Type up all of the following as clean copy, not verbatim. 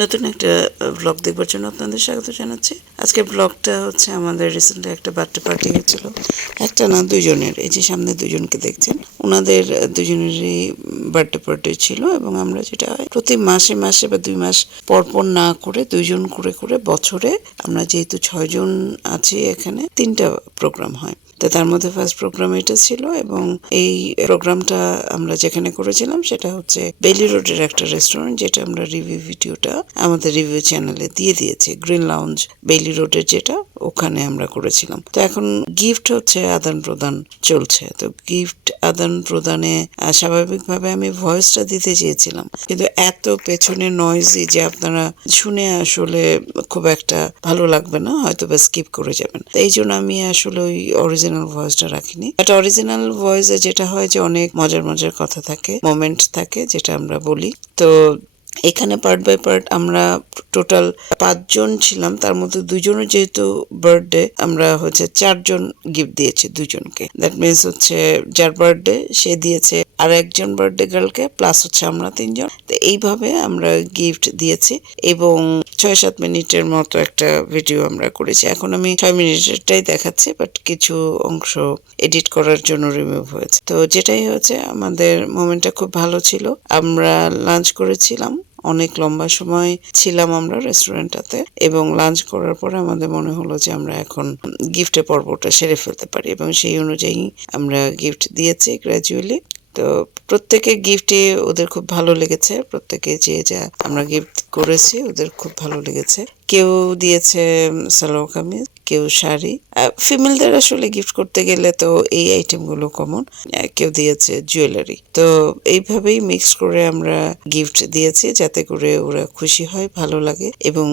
নতুন একটা ব্লগ দেখবার জন্য আপনাদের স্বাগত জানাচ্ছি। আজকের ব্লগটা হচ্ছে আমাদের রিসেন্টলি একটা বার্থডে পার্টি হয়েছিল, একটা না দুজনের। এই যে সামনে দুজনকে দেখছেন, ওনাদের দুজনেরই বার্থডে পার্টি ছিল। এবং আমরা যেটা হয় প্রতি মাসে মাসে বা 2 মাস পর পর না করে 2জন করে করে বছরে আমরা যেহেতু 6জন আছি এখানে 3টা প্রোগ্রাম হয়। তো তার মধ্যে ফার্স্ট প্রোগ্রাম এটা ছিল এবং এই প্রোগ্রামটা আমরা যেখানে করেছিলাম সেটা হচ্ছে বেলি রোডের একটা রেস্টুরেন্ট, যেটা আমরা রিভিউ ভিডিওটা আমাদের রিভিউ চ্যানেলে দিয়ে দিয়েছি। গ্রিন লাউঞ্জ বেলি রোডের, যেটা ওখানে আমরা করেছিলাম। তো এখন গিফট হচ্ছে আদান প্রদান চলছে। তো গিফট আদান প্রদানে স্বাভাবিকভাবে আমি ভয়েসটা দিতে চেয়েছিলাম, কিন্তু এত পেছনে নয়েজি যে আপনারা শুনে আসলে খুব একটা ভালো লাগবে না, হয়তো বা স্কিপ করে যাবেন। তো এই জন্য আমি আসলে ওই অরিজিনাল ভয়েসটা রাখিনি। একটা অরিজিনাল ভয়েসে যেটা হয় যে অনেক মজার মজার কথা থাকে, মোমেন্ট থাকে, যেটা আমরা বলি। তো এখানে পার্ট বাই পার্ট আমরা টোটাল 5জন ছিলাম, তার মধ্যে 2জনের যেহেতু বার্থডে, আমরা হচ্ছে 4জন গিফট দিয়েছি 2জনকে। দ্যাট মিনস হচ্ছে যার বার্থডে সে দিয়েছে আর একজন বার্থডে গার্লকে, প্লাস হচ্ছে আমরা 3জন। তো এইভাবে আমরা গিফট দিয়েছি এবং 6-7 মিনিটের মতো একটা ভিডিও আমরা করেছি। এখন আমি 6 মিনিটেরটাই দেখাচ্ছি, বাট কিছু অংশ এডিট করার জন্য রিমুভ হয়েছে। তো যেটাই হয়েছে, আমাদের মোমেন্টটা খুব ভালো ছিল। আমরা লাঞ্চ করেছিলাম, অনেক লম্বা সময় ছিলাম আমরা রেস্টুরেন্টটাতে, এবং লাঞ্চ করার পরে আমাদের মনে হলো যে আমরা এখন গিফটের পর্বটা সেরে ফেলতে পারি, এবং সেই অনুযায়ী আমরা গিফট দিয়েছি গ্র্যাজুয়ালি। তো প্রত্যেকে গিফটে ওদের খুব ভালো লেগেছে, প্রত্যেকে যে যা আমরা গিফট করেছি ওদের খুব ভালো লেগেছে। কেউ দিয়েছে সালোয়ার কামিজ, কেউ শাড়ি। ফিমেলদের আসলে গিফট করতে গেলে তো এই আইটেমগুলো কমন। কেউ দিয়েছে জুয়েলারি। তো এইভাবেই মিক্স করে আমরা গিফট দিয়েছি, যাতে করে ওরা খুশি হয়, ভালো লাগে এবং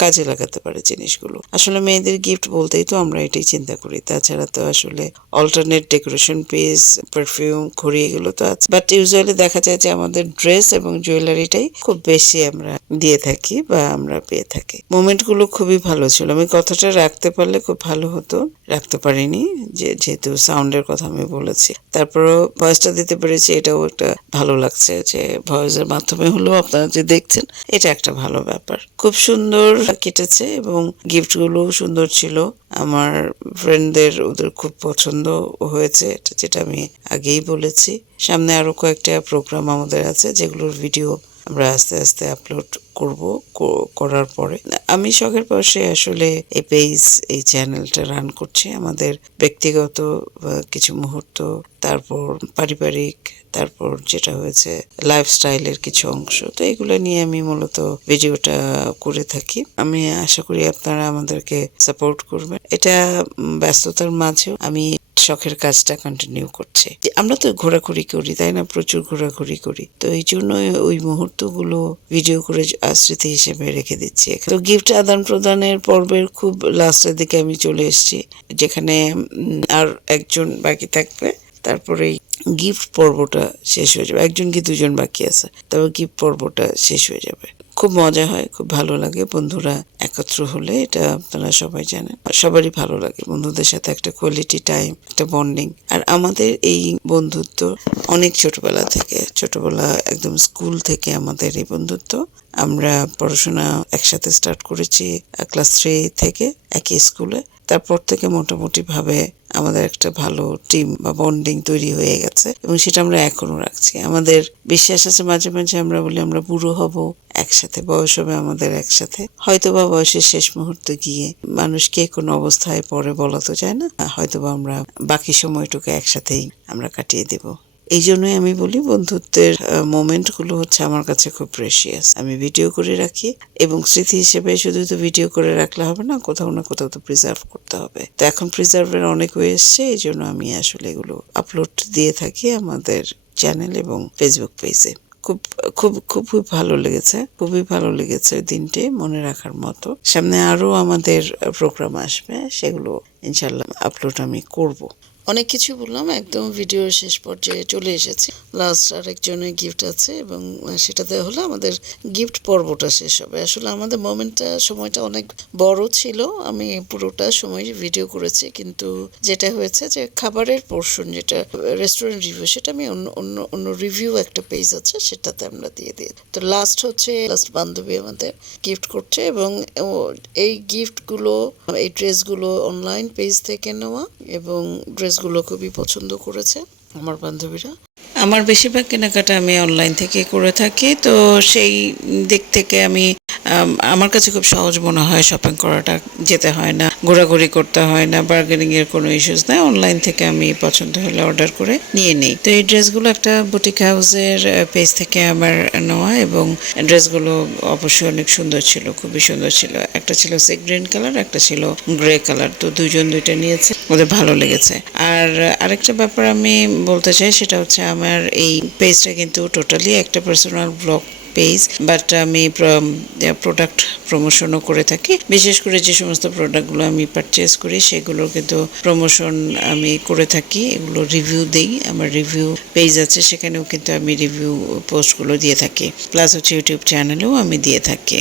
কাজে লাগাতে পারে জিনিসগুলো। আসলে মেয়েদের গিফট বলতেই তো আমরা এটাই চিন্তা করি, তাছাড়া তো আসলে অল্টারনেট ডেকোরেশন পিস, পারফিউম, ঘড়ি এগুলো তো আছে। বাট ইউজুয়ালি দেখা যায় যে আমাদের ড্রেস এবং জুয়েলারিটাই খুব বেশি আমরা দিয়ে থাকি বা আমরা পেয়ে থাকি। মোমেন্টগুলো খুবই ভালো ছিল। আমি কথাটা রাখতে পারলে খুব ভালো হতো, রাখতে পারিনি, যেহেতু সাউন্ডের কথা আমি বলেছি। তারপরও ভয়েসটা দিতে পেরেছি, এটাও একটা ভালো লাগছে যে ভয়েসের মাধ্যমে হলেও আপনারা যে দেখছেন, এটা একটা ভালো ব্যাপার। খুব সুন্দর কেটেছে এবং গিফটগুলোও সুন্দর ছিল। আমার ফ্রেন্ডদের ওদের খুব পছন্দ হয়েছে, যেটা আমি আগেই বলেছি। সামনে আরো কয়েকটা প্রোগ্রাম আমাদের আছে, যেগুলোর ভিডিও আমরা আস্তে আস্তে আপলোড করব। করার পরে আমি শখের বশে আসলে এই পেজ, এই চ্যানেলটা রান করছি। আমাদের ব্যক্তিগত কিছু মুহূর্ত, তারপর পারিবারিক, তারপর যেটা হয়েছে লাইফস্টাইলের কিছু অংশ, তো এগুলো নিয়ে আমি মূলত ভিডিওটা করে থাকি। আমি আশা করি আপনারা আমাদেরকে সাপোর্ট করবেন। এটা ব্যস্ততার মাঝেও আমি শখের কাজটা কন্টিনিউ করছে। আমরা তো ঘোরাঘুরি করি, তাই না? প্রচুর ঘোরাঘুরি করি। তো এই জন্য ওই মুহূর্তগুলো ভিডিও করে স্মৃতি হিসেবে রেখে দিচ্ছি। তো গিফট আদান প্রদানের পর্বের খুব লাস্টের দিকে আমি চলে এসেছি, যেখানে আর একজন বাকি থাকবে, তারপরে গিফট পর্বটা শেষ হয়ে যাবে। 1জন কি 2জন বাকি আছে, তবে গিফট পর্বটা শেষ হয়ে যাবে। খুব মজা হয়, খুব ভালো লাগে বন্ধুরা একত্র হলে, এটা আপনারা সবাই জানেন। সবারই ভালো লাগে বন্ধুদের সাথে একটা কোয়ালিটি টাইম, একটা বন্ডিং। আর আমাদের এই বন্ধুত্ব অনেক ছোটবেলা একদম স্কুল থেকে আমাদের এই বন্ধুত্ব। আমরা পড়াশোনা একসাথে স্টার্ট করেছি ক্লাস 3 থেকে একই স্কুলে। তারপর থেকে মোটামুটি ভাবে আমাদের একটা ভালো টিম বা বন্ডিং তৈরি হয়ে গেছে, এবং সেটা আমরা এখনো রাখছি। আমাদের বিশ্বাস আছে, মাঝে মাঝে আমরা বলি আমরা বুড়ো হব একসাথে, বয়স হবে আমাদের একসাথে। হয়তো বা বয়সের শেষ মুহূর্তে গিয়ে মানুষ কে কোন অবস্থায় পড়ে বলা তো যায় না, হয়তো বা আমরা বাকি সময়টুকু একসাথেই আমরা কাটিয়ে দেব। এই জন্যই আমি বলি বন্ধুত্বের মোমেন্টগুলো হচ্ছে আমার কাছে খুব প্রেশিয়াস। আমি ভিডিও করে রাখি, এবং স্মৃতি হিসেবে শুধু তো ভিডিও করে রাখলে হবে না, কোথাও না কোথাও তো প্রিজার্ভ করতে হবে। তো এখন প্রিজার্ভের অনেক ওয়ে এসছে, এই জন্য আমি আসলে এগুলো আপলোড দিয়ে থাকি আমাদের চ্যানেল এবং ফেসবুক পেজে। খুব খুব খুবই ভালো লেগেছে, খুবই ভালো লেগেছে দিনটি, মনে রাখার মতো। সামনে আরো আমাদের প্রোগ্রাম আসবে, সেগুলো ইনশাল্লাহ আপলোড আমি করব। অনেক কিছু বললাম, একদম ভিডিওর শেষ পর্যায়ে চলে এসেছি। লাস্ট আরেকজনের গিফট আছে এবং সেটা দেওয়া হলে আমাদের গিফট পর্বটা শেষ হবে। আসলে আমাদের সময়টা অনেক বড় ছিল, আমি পুরোটা সময় ভিডিও করেছি, কিন্তু যেটা হয়েছে যে খাবারের পোর্শন যেটা রেস্টুরেন্ট রিভিউ, সেটা আমি অন্য অন্য অন্য রিভিউ একটা পেজ আছে সেটাতে আমরা দিয়ে দিই। তো লাস্ট বান্ধবী আমাদের গিফট করছে এবং এই গিফটগুলো, এই ড্রেসগুলো অনলাইন পেজ থেকে নেওয়া এবং ড্রেসগুলো খুবই পছন্দ করেছে আমার বান্ধবীরা। আমার বেশিরভাগ কেনাকাটা আমি অনলাইন থেকে করে থাকি, তো সেই দিক থেকে আমার কাছে খুব সহজ মনে হয় শপিং করাটা। যেতে হয় না, ঘোরাঘুরি করতে হয় না, বার্গেনিং এর কোনো ইস্যুস নাই। অনলাইন থেকে আমি পছন্দ হলে অর্ডার করে নিয়ে নিই। তো এই ড্রেসগুলো একটা বুটিক হাউসের পেজ থেকে আমার নেওয়া এবং ড্রেসগুলো অবশ্যই অনেক সুন্দর ছিল, খুবই সুন্দর ছিল। একটা ছিল সি গ্রিন কালার, একটা ছিল গ্রে কালার। তো দুইটা নিয়েছে, ওদের ভালো লেগেছে। আর আরেকটা ব্যাপার আমি বলতে চাই, সেটা হচ্ছে আমার এই পেজটা কিন্তু টোটালি একটা পার্সোনাল ব্লগ পেজ, বাট আমি প্রোডাক্ট প্রমোশনও করে থাকি। বিশেষ করে যে সমস্ত প্রোডাক্টগুলো আমি পারচেস করি সেগুলোর কিন্তু প্রমোশন আমি করে থাকি, এগুলো রিভিউ দিই। আমার রিভিউ পেজ আছে, সেখানেও কিন্তু আমি রিভিউ পোস্টগুলো দিয়ে থাকি, প্লাস হচ্ছে ইউটিউব চ্যানেলেও আমি দিয়ে থাকি।